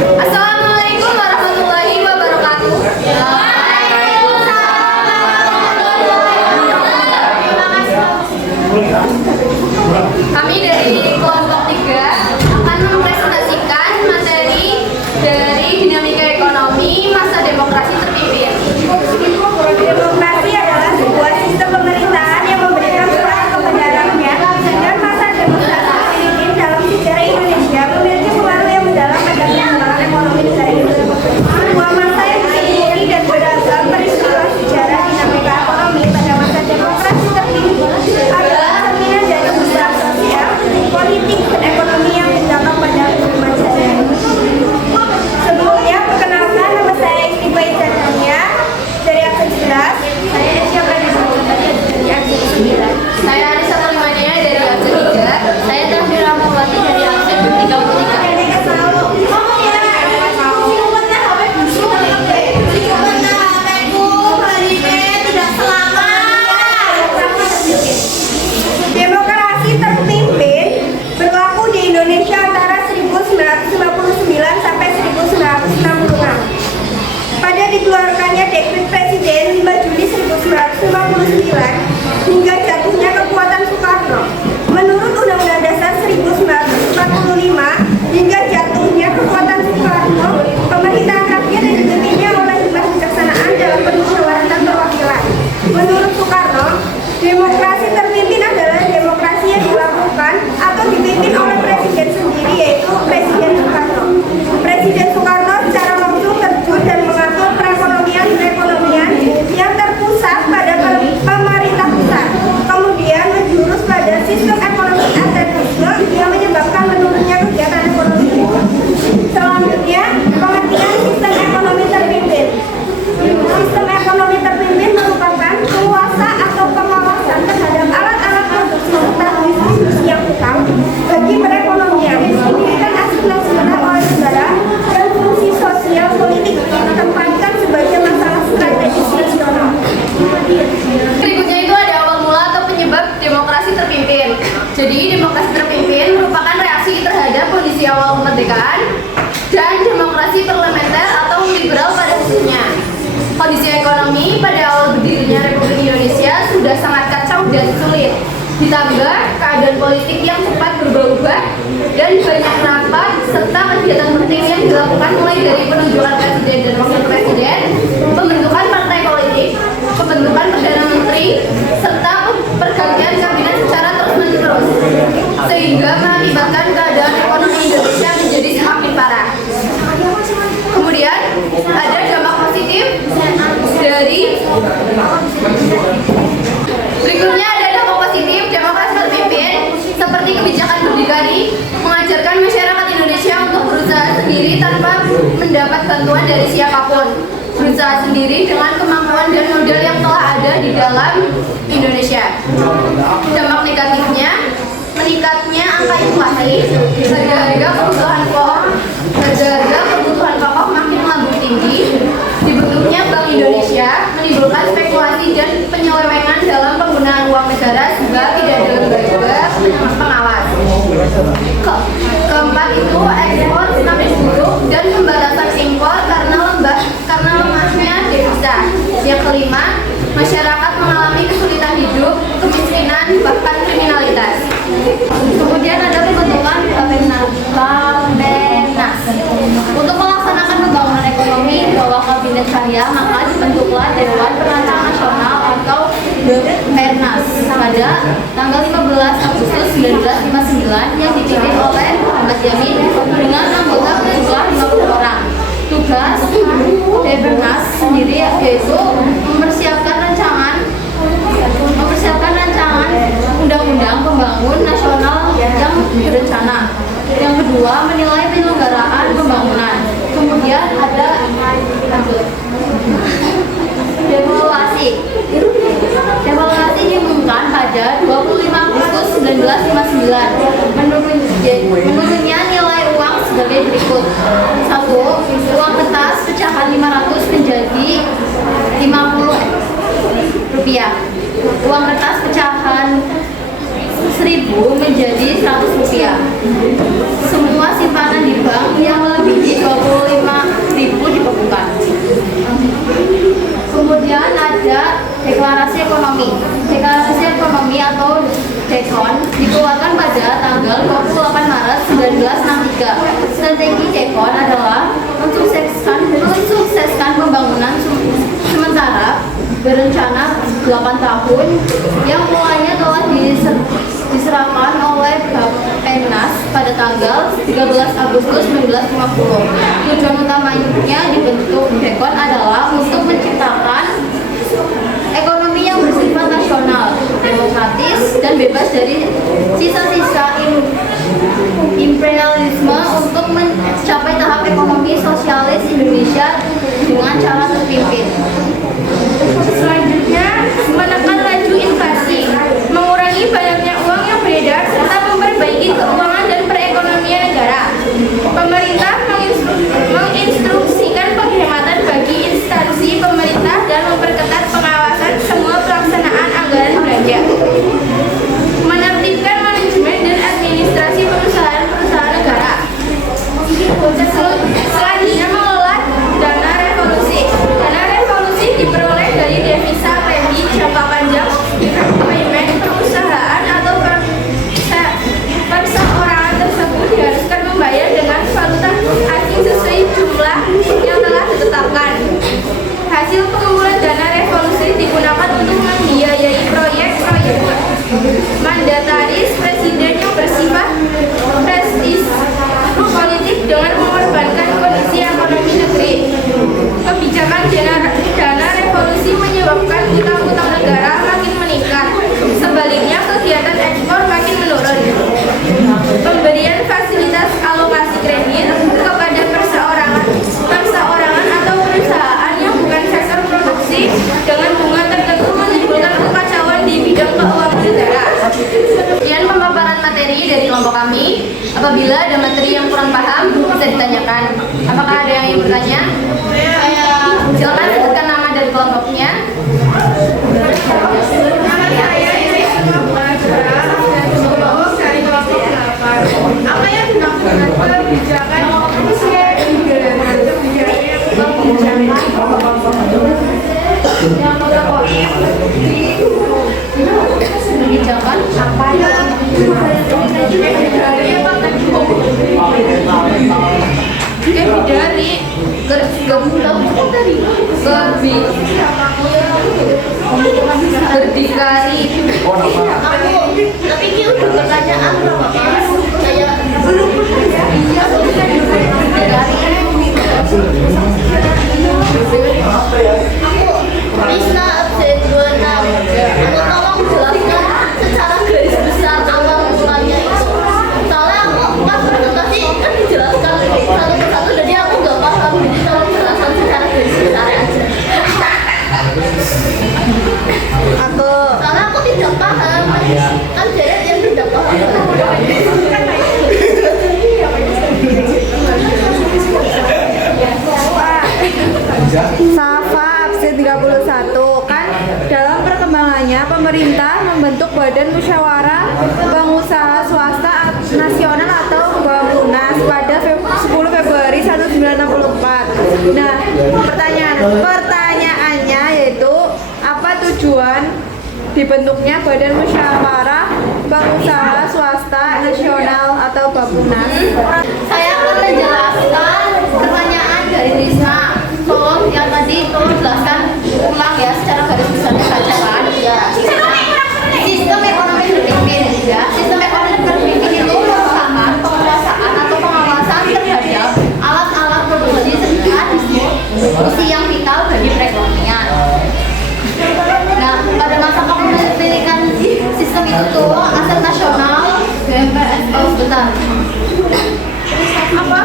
Assalamualaikum warahmatullahi wabarakatuh. Kami dari kelompok 3 akan mempresentasikan materi dari dinamika ekonomi masa demokrasi terpimpin. Demokrasi adalah sebuah sistem pemerintahan yang memberikan suara kepada rakyat, dan masa demokrasi terpimpin dalam sejarah Indonesia memiliki pengaruh yang mendalam pada perkembangan ekonomi negara ini. Sebuah masa yang diselimuti dan beragam peristiwa sejarah dinamika ekonomi pada masa demokrasi terpimpin adalah cerminan dari kebutuhan sosial, politik, dan ekonomi yang berdampak pada kehidupan sehari-hari. Sebelumnya, perkenalkan, nama saya Isti Baitania dari Aksen 11. Saya Esya Pradana dari Aksen 9. Saya Anissa Talimania dari Aksen 3. Saya Tafsir Rahmawati dari Aksen 33. Demokrasi terpimpin berlaku di Indonesia antara 1959 sampai 1966. Pada dikeluarkannya Dekret Presiden 5 Juli 1959 hingga jatuhnya kekuatan Soekarno. Menurut Undang-Undang Dasar 1945 hingga jatuhnya kekuatan Soekarno, pemerintahan rakyat yang dipimpinnya oleh Dewan Kebijaksanaan dalam Permusyawaratan Perwakilan. Menurut Soekarno, demokrasi terpimpin adalah demokrasi yang dilakukan atau dipimpin oleh Presiden sendiri, yaitu Presiden Soekarno. Presiden Soekarno secara langsung terjun dan mengatur perekonomian yang terpusat pada pemerintah pusat. Kemudian menjurus pada sistem ekonomi ateisme yang menyebabkan menurunnya kegiatan ekonomi. Selanjutnya, pengertian sistem ekonomi terpimpin. Sistem ekonomi terpimpin merupakan kuasa atau pengawasan terhadap alat-alat produksi serta distribusi yang utama bagi perekonomian, pendidikan asli nasional oleh negara, dan fungsi sosial politik ditempatkan sebagai masalah strategis nasional. Berikutnya itu ada awal mula atau penyebab demokrasi terpimpin. Jadi demokrasi terpimpin merupakan reaksi terhadap kondisi awal kemerdekaan dan demokrasi parlementer atau liberal pada khususnya. Kondisi ekonomi pada awal berdirinya Republik Indonesia sudah sangat kacau dan sulit. Ditambah keadaan politik yang cepat berubah-ubah dan banyak rapat serta kegiatan penting yang dilakukan mulai dari penunjukan presiden dan wakil presiden, pembentukan partai politik, pembentukan perdana menteri, serta pergantian kabinet secara terus-menerus, sehingga mengakibatkan keadaan ekonomi Indonesia menjadi semakin parah. Kemudian ada dampak positif dari berikutnya ada dampak positif demokrasi terpimpin seperti kebijakan berdikari, mengajarkan masyarakat Indonesia untuk berusaha sendiri tanpa mendapat bantuan dari siapapun, berusaha sendiri dengan kemampuan dan modal yang telah ada di dalam Indonesia. Dampak negatifnya, meningkatnya angka inflasi, harga-harga kebutuhan pokok makin melambung tinggi, dibentuknya Bank Indonesia menimbulkan spekulasi dan penyelewengan dalam penggunaan uang negara sebab tidak ada lembaga pengawas. Keempat itu ekspor semakin buruk dan pembatasan impor karena lemahnya devisa. Yang kelima, masyarakat mengalami kesulitan hidup, kemiskinan, bahkan kriminalitas. Kemudian ada pembentukan Bappenas. Untuk melaksanakan pembangunan ekonomi di bawah kabinet saya, maka dibentuklah Dewan Perancang Nasional atau Bappenas pada tanggal 15 Agustus 1959 yang dipimpin oleh Ahmad Yamin dengan anggota berjumlah 50 orang. Tugas Bappenas sendiri yaitu mempersiapkan rancangan undang-undang pembangun nasional yang berencana. Yang kedua, menilai penyelenggaraan pembangunan. Kemudian ada evaluasi. Evaluasi diumumkan pada 25 Agustus 1959. Menurunnya nilai uang sebagai berikut. 1. Uang kertas pecahan 500 menjadi 50 rupiah. Uang kertas pecahan 1000 menjadi 100 rupiah. Semua simpanan di bank yang melebihi 20 Strategi DECON adalah mensukseskan pembangunan sementara berencana 8 tahun yang mulanya telah diserahkan oleh Bappenas pada tanggal 13 Agustus 1950. Tujuan utamanya dibentuk DECON adalah untuk menciptakan ekonomi yang bersifat nasional, demokratis, dan bebas dari sisa-sisa imperialisme untuk mencapai tahap ekonomi sosialis Indonesia dengan cara terpimpin. Selanjutnya, menekan laju inflasi, mengurangi banyaknya uang yang beredar, serta memperbaiki keuangan dan perekonomian negara. Pemerintah menginstruksikan penghematan bagi instansi pemerintah dan memperketat pengawasan semua pelaksanaan anggaran belanja. Menertibkan manajemen dan administrasi perusahaan-perusahaan negara. Selanjutnya, mengelola dana revolusi. Dana revolusi diperoleh dari devisa premi jangka panjang, payment perusahaan atau perseorangan tersebut diharuskan membayar dengan valuta asing sesuai jumlah yang telah ditetapkan. Hasil pengumpulan dana revolusi digunakan untuk membiayai proyek-proyek mandataris presiden yang bersifat prestis politik dengan mengorbankan kondisi ekonomi negeri. Kebijakan dana revolusi menyebabkan utang-utang negara makin meningkat. Sebaliknya, kegiatan ekspor makin menurun. Pemberian fasilitas alokasi kredit kepada perseorangan atau perusahaan yang bukan sektor produksi dengan bunga tertentu menimbulkan kekacauan di bidang keuangan negara. Sekian pemaparan materi dari kelompok kami. Apabila ada materi yang kurang paham, bisa ditanyakan. Apakah ada yang ingin bertanya? Silakan sebutkan nama dari kelompoknya. Apa yang dilakukan kebijakan Kebijakan apa yang berdikari. Tapi ini udah pertanyaan berapa? Saya belum Krisna absen 26. Tolong jelaskan secara garis besar awal mulanya itu. Soalnya aku pas presentasi kan dijelaskan satu persatu, jadi aku nggak paham. Jadi tolong jelaskan secara garis besar aja. Soalnya aku tidak paham. Kan jadi yang tidak paham. Safa absen 31. Kan dalam perkembangannya pemerintah membentuk Badan Musyawarah Pengusaha Swasta Nasional atau Bappenas pada 10 Februari 1964. Nah, pertanyaannya yaitu apa tujuan dibentuknya Badan Musyawarah Pengusaha Swasta Nasional atau Bappenas? Saya akan menjelaskan pertanyaan dari Risma. Tolong yang tadi tolong jelaskan ulang ya secara garis besarnya saja kan. Ya. Sistem ekonomi terpimpin. Ya. Sistem ekonomi terpimpin itu merupakan penguasaan atau pengawasan terhadap alat-alat produksi serta distribusi yang vital bagi perekonomian. Nah, pada masa kepemilikan sistem itu tuh aset nasional BMPS. Oh, sebentar. Apa?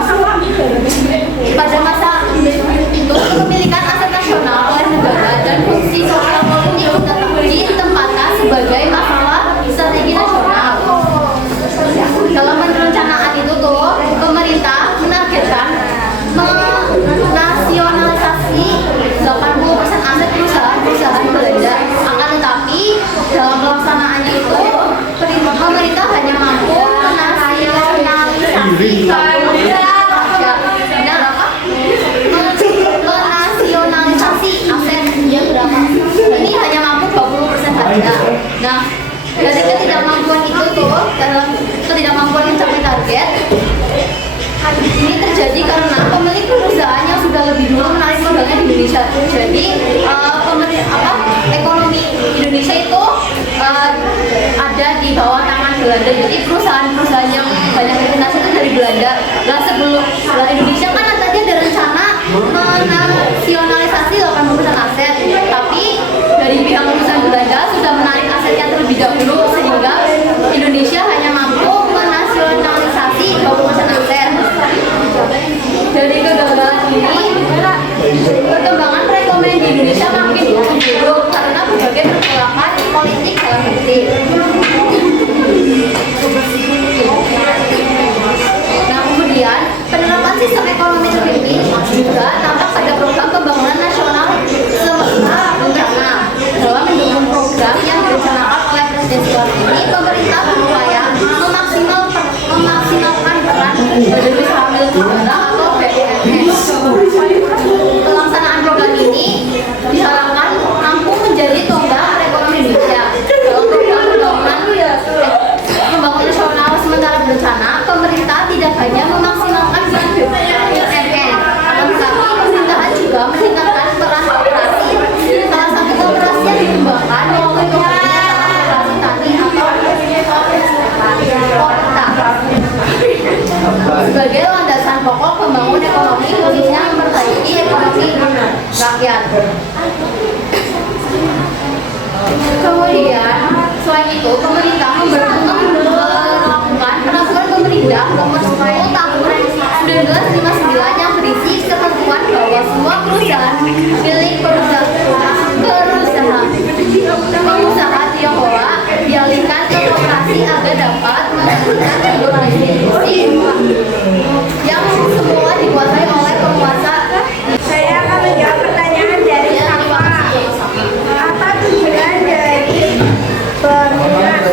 terjadi karena pemilik perusahaan yang sudah lebih dulu menarik modalnya di Indonesia. Jadi ekonomi Indonesia itu ada di bawah tangan Belanda. Jadi perusahaan-perusahaan yang banyak investasi itu dari Belanda. Nah sebelum Indonesia kan tadi ada rencana menasionalisasi 80% aset, tapi dari pihak perusahaan Belanda sudah menarik asetnya terlebih dahulu sehingga Indonesia hanya mampu menasionalisasi 20% aset. Dari kegagalan ini, perkembangan perekonomian di Indonesia makin buruk karena berbagai pergolakan politik dalam negeri. Nah kemudian penerapan sistem ekonomi terpimpin juga tampak pada program pembangunan nasional semesta bencana. Dalam mendukung program yang direncanakan oleh Presiden Soekarno ini, pemerintah berupaya memaksimalkan peran Badan Usaha Milik Negara atau BUMN. Pelaksanaan program ini diharapkan mampu menjadi tonggak perekonomian Indonesia. Dalam program pembangunan nasional sementara berencana, pemerintah tidak hanya memaksimalkan peran BUMN, akan tetapi pemerintahan juga meningkatkan peran koperasi. Salah satu koperasi yang dikembangkan melalui koperasi tani atau sebagai landasan pokok pembangunan ekonomi, khususnya memperbaiki ekonomi rakyat. Kemudian, selain itu, pemerintah melakukan peraturan pemerintah nomor 10 tahun 1959 yang berisi ketentuan bahwa semua perusahaan milik pengusaha Tionghoa dialihkan ke koperasi agar dapat menghasilkan distribusi yang semula dikuasai oleh penguasa. Saya akan menjawab pertanyaan dari Safa. Apa tujuan dari BEMNAS?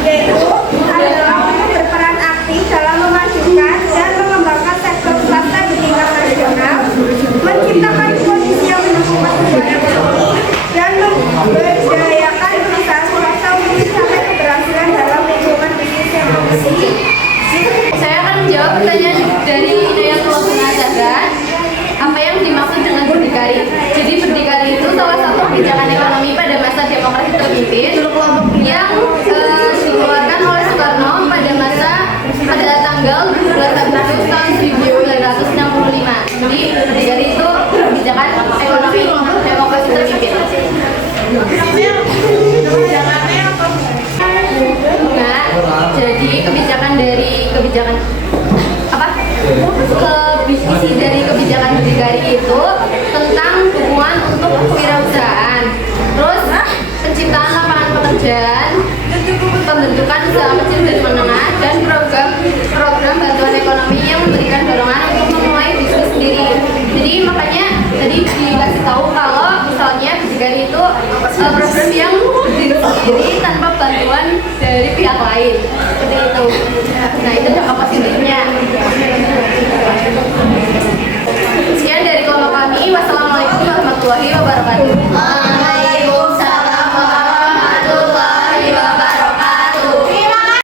Yaitu adalah untuk berperan aktif dalam memajukan dan mengembangkan sektor swasta di tingkat nasional, menciptakan kondisi yang mendukung pertumbuhan ekonomi, dan memberdayakan perusahaan swasta untuk mencapai keberhasilan dalam lingkungan bisnis yang bersih. Saya akan menjawab pertanyaan dari Hidayatullah Munazara. Apa yang dimaksud dengan berdikari? Jadi berdikari itu salah satu kebijakan ekonomi pada masa demokrasi terpimpin yang dikeluarkan oleh Soekarno pada tanggal 12 Agustus tahun 1965. Jadi berdikari itu kebijakan ekonomi demokrasi terpimpin. Nah, jadi isi dari kebijakan berdikari itu tentang dukungan untuk kewirausahaan, terus penciptaan lapangan pekerjaan, pembentukan usaha kecil dan menengah, dan program bantuan ekonomi yang memberikan dorongan untuk memulai bisnis sendiri. Jadi makanya tadi dikasih tahu kalau misalnya berdikari itu program yang berdiri sendiri tanpa bantuan dari pihak lain, seperti itu. Nah itu